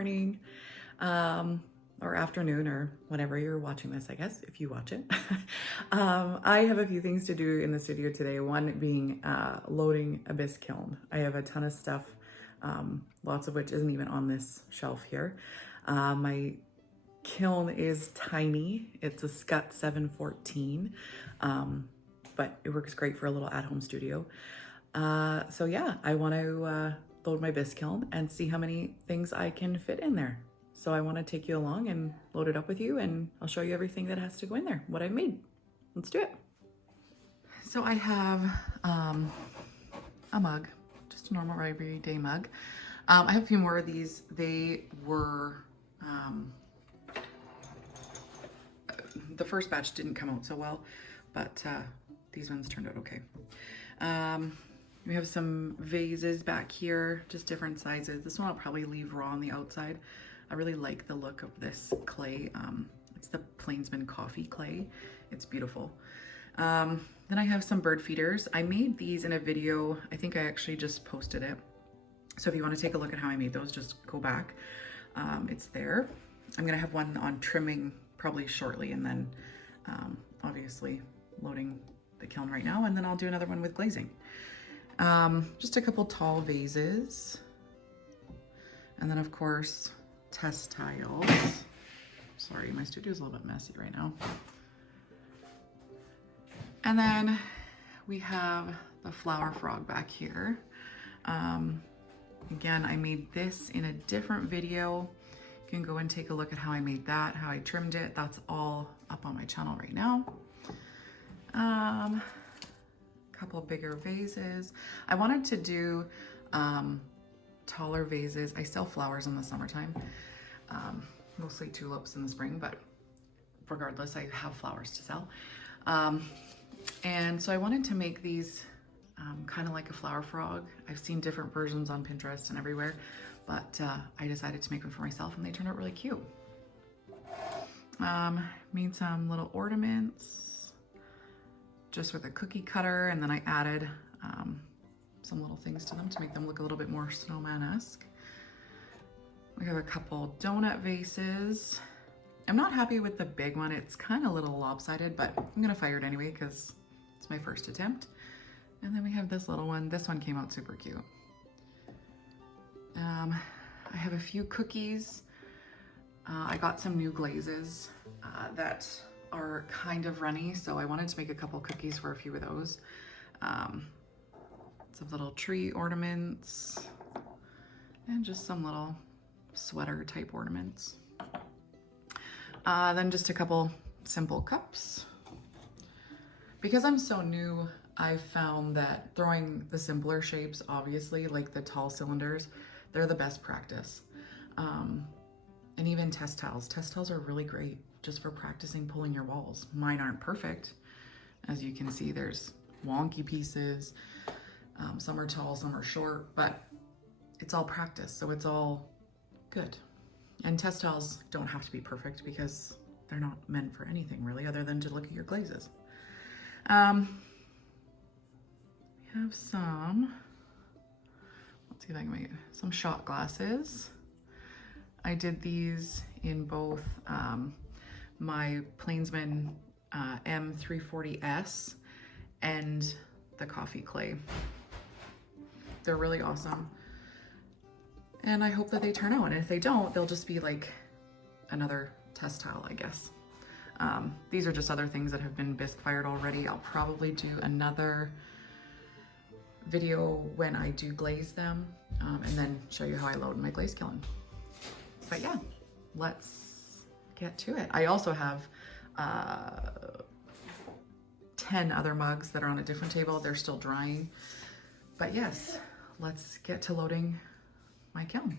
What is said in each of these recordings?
morning, or afternoon, or whenever you're watching this, I guess, if you watch it. I have a few things to do in the studio today. One being loading a Bisque Kiln. I have a ton of stuff, lots of which isn't even on this shelf here. My kiln is tiny. It's a Scut 714, but it works great for a little at-home studio. So yeah, I want to load my Bisque Kiln and see how many things I can fit in there. So I want to take you along and load it up with you, and I'll show you everything that has to go in there, what I've made. Let's do it. So I have a mug, just a normal everyday mug. I have a few more of these. They were, the first batch didn't come out so well, but these ones turned out okay. We have some vases back here, just different sizes. This one I'll probably leave raw on the outside. I really like the look of this clay. It's the Plainsman Coffee clay. It's beautiful. Then I have some bird feeders. I made these in a video. I think I actually just posted it. So if you want to take a look at how I made those, just go back. It's there. I'm gonna have one on trimming probably shortly, and then obviously loading the kiln right now, and then I'll do another one with glazing. Just a couple tall vases. And then of course, test tiles. Sorry, my studio is a little bit messy right now. And then we have the flower frog back here. Again, I made this in a different video. You can go and take a look at how I made that, how I trimmed it. That's all up on my channel right now. Couple bigger vases. I wanted to do taller vases. I sell flowers in the summertime, mostly tulips in the spring, but regardless, I have flowers to sell. And so I wanted to make these kind of like a flower frog. I've seen different versions on Pinterest and everywhere, but I decided to make them for myself, and they turned out really cute. Made some little ornaments just with a cookie cutter, and then I added some little things to them to make them look a little bit more snowman-esque. We have a couple donut vases. I'm not happy with the big one. It's kind of a little lopsided, but I'm gonna fire it anyway because it's my first attempt. And then we have this little one. This one came out super cute. I have a few cookies. I got some new glazes that are kind of runny, so I wanted to make a couple cookies for a few of those. Some little tree ornaments and just some little sweater type ornaments. Then just a couple simple cups. Because I'm so new, I found that throwing the simpler shapes, obviously, like the tall cylinders, they're the best practice. And even test tiles. Test tiles are really great just for practicing pulling your walls. Mine aren't perfect. As you can see, there's wonky pieces. Some are tall, some are short, but it's all practice, so it's all good. And test tiles don't have to be perfect because they're not meant for anything really other than to look at your glazes. We have some, let's see if I can make it, some shot glasses. I did these in both my Plainsman M340S and the coffee clay. They're really awesome. And I hope that they turn out. And if they don't, they'll just be like another test tile, I guess. These are just other things that have been bisque fired already. I'll probably do another video when I do glaze them, and then show you how I load my glaze kiln. But yeah, let's get to it. I also have 10 other mugs that are on a different table. They're still drying. But yes, let's get to loading my kiln.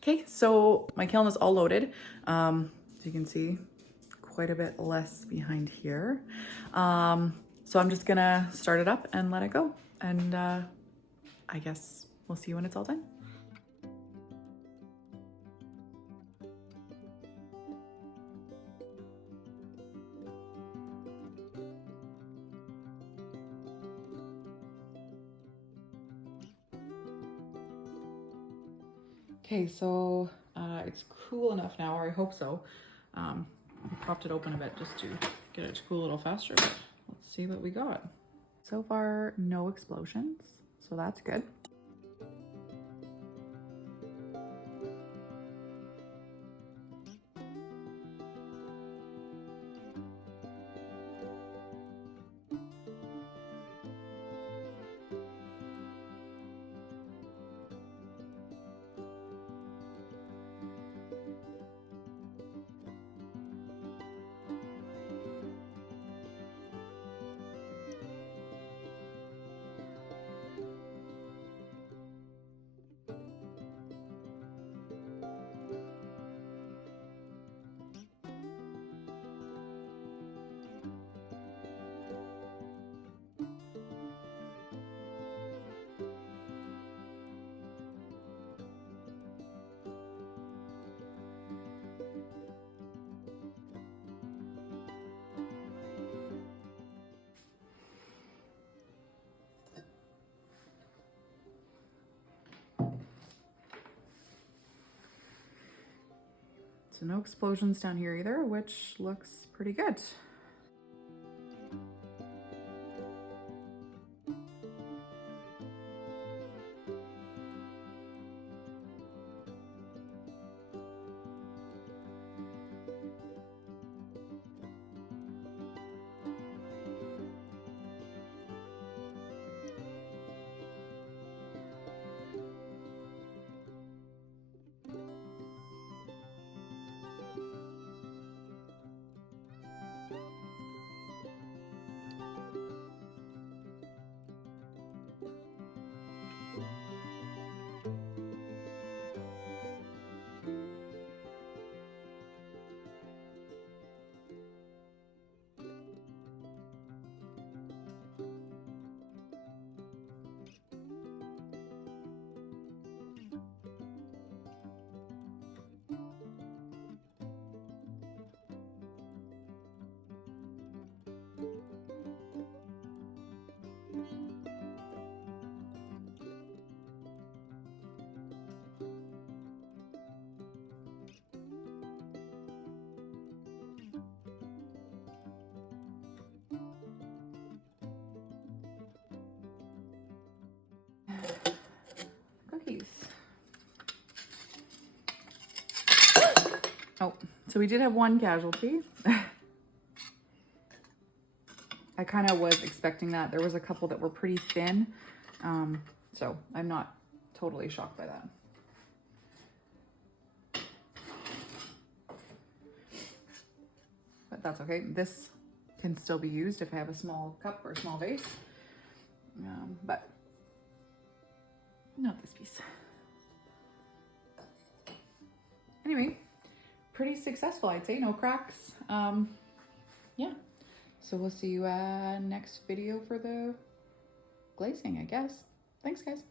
Okay, so my kiln is all loaded. As you can see, quite a bit less behind here. So I'm just gonna start it up and let it go. And I guess we'll see you when it's all done. Okay, so it's cool enough now, or I hope so. I propped it open a bit just to get it to cool a little faster, but let's see what we got. So far, no explosions, so that's good. So no explosions down here either, which looks pretty good. Cookies. Oh, so we did have one casualty. I kind of was expecting that. There was a couple that were pretty thin. So I'm not totally shocked by that. But that's okay. This can still be used if I have a small cup or a small vase. But not this piece. anyway, pretty successful, I'd say. No cracks. Yeah. So we'll see you next video for the glazing, I guess. Thanks, guys.